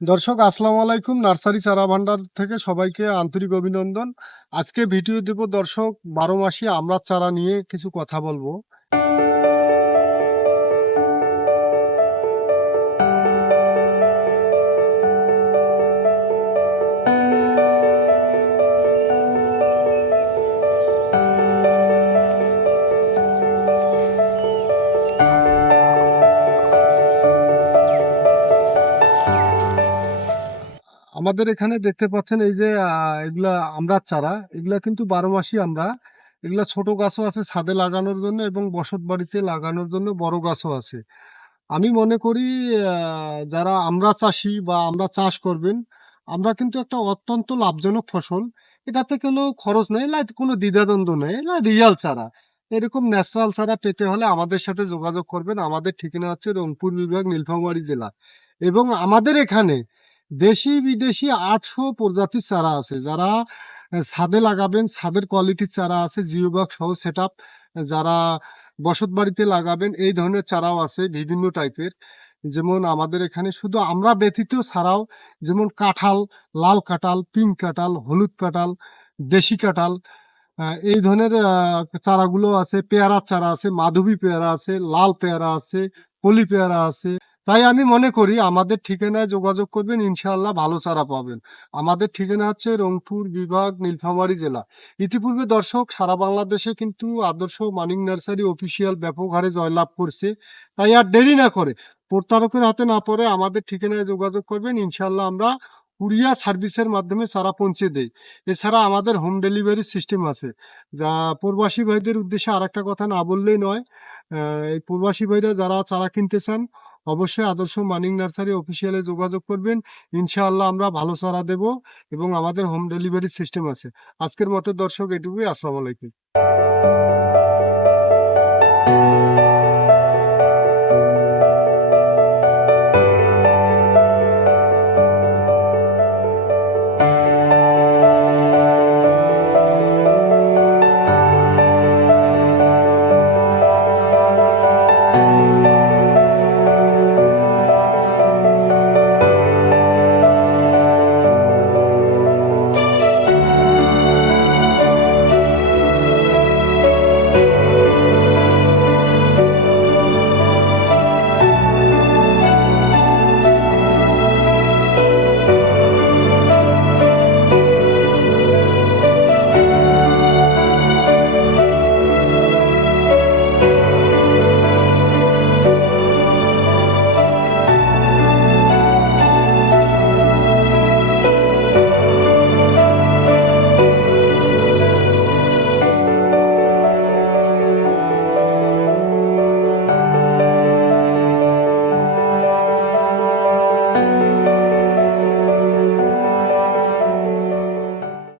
দর্শক, আসসালামু আলাইকুম। নার্সারি চারা ভান্ডার থেকে সবাইকে আন্তরিক অভিনন্দন। আজকে ভিডিও দেব দর্শক, বারো মাসি আমরা চারা নিয়ে কিছু কথা বলব। আমাদের এখানে দেখতে পাচ্ছেন এই যে এগুলা আমরা চারা, এগুলা কিন্তু বারো মাসই আমরা। এগুলা ছোট গাছও আছে ছাদে লাগানোর জন্য এবং বসত বাড়িতে লাগানোর জন্য বড় গাছও আছে। আমি মনে করি যারা আমরা চাষি বা আমরা চাষ করবেন, আমরা কিন্তু একটা অত্যন্ত লাভজনক ফসল। এটাতে কোনো খরচ নেই, না কোনো দ্বিধাদ্বন্দ্ব নেই, না রিয়াল চারা। এরকম ন্যাচারাল চারা পেতে হলে আমাদের সাথে যোগাযোগ করবেন। আমাদের ঠিকানা হচ্ছে রংপুর বিভাগ, নীলফামারী জেলা। এবং আমাদের এখানে দেশি বিদেশি আটশো প্রজাতির চারা আছে। যারা ছাদে লাগাবেন, ছাদের কোয়ালিটির চারা আছে, জিওবাগ সহ সেট যারা বসত বাড়িতে লাগাবেন, এই ধরনের চারাও আছে বিভিন্ন টাইপের যেমন আমাদের এখানে শুধু আমরা ব্যতীত ছাড়াও যেমন কাঁঠাল, লাল কাঁঠাল পিঙ্ক কাঁঠাল, হলুদ কাঁঠাল, দেশি কাঁঠাল এই ধরনের চারাগুলো আছে, পেয়ারার চারা আছে, মাধবী পেয়ারা আছে, লাল পেয়ারা আছে কলি পেয়ারা আছে। তাই আমি মনে করি আমাদের ঠিকানায় যোগাযোগ করবেন, ইনশাআল্লাহ ভালো চারা পাবেন। আমাদের ঠিকানা হচ্ছে রংপুর বিভাগ, নীলফামারী জেলা। ইতিপূর্বে দর্শক, সারা বাংলাদেশে কিন্তু আদর্শ মানিক নার্সারি অফিসিয়াল ব্যাপক হারে জয়লাভ করছে। তাই আর দেরি না করে প্রতারকের হাতে না পড়ে আমাদের ঠিকানায় যোগাযোগ করবেন। ইনশাআল্লাহ আমরা কুরিয়া সার্ভিসের মাধ্যমে চারা পৌঁছে দেয় এছাড়া আমাদের হোম ডেলিভারি সিস্টেম আছে। যা প্রবাসী ভাইদের উদ্দেশ্যে আর একটা কথা না বললেই নয় এই প্রবাসী ভাইরা যারা চারা কিনতে চান অবশ্যই আদর্শ মানিং নার্সারি অফিসিয়ালে যোগাযোগ করবেন। ইনশাআল্লাহ আমরা ভালো সারা দেব এবং আমাদের হোম ডেলিভারি সিস্টেম আছে। আজকের মতো দর্শক এটুকুই, আসসালামু আলাইকুম।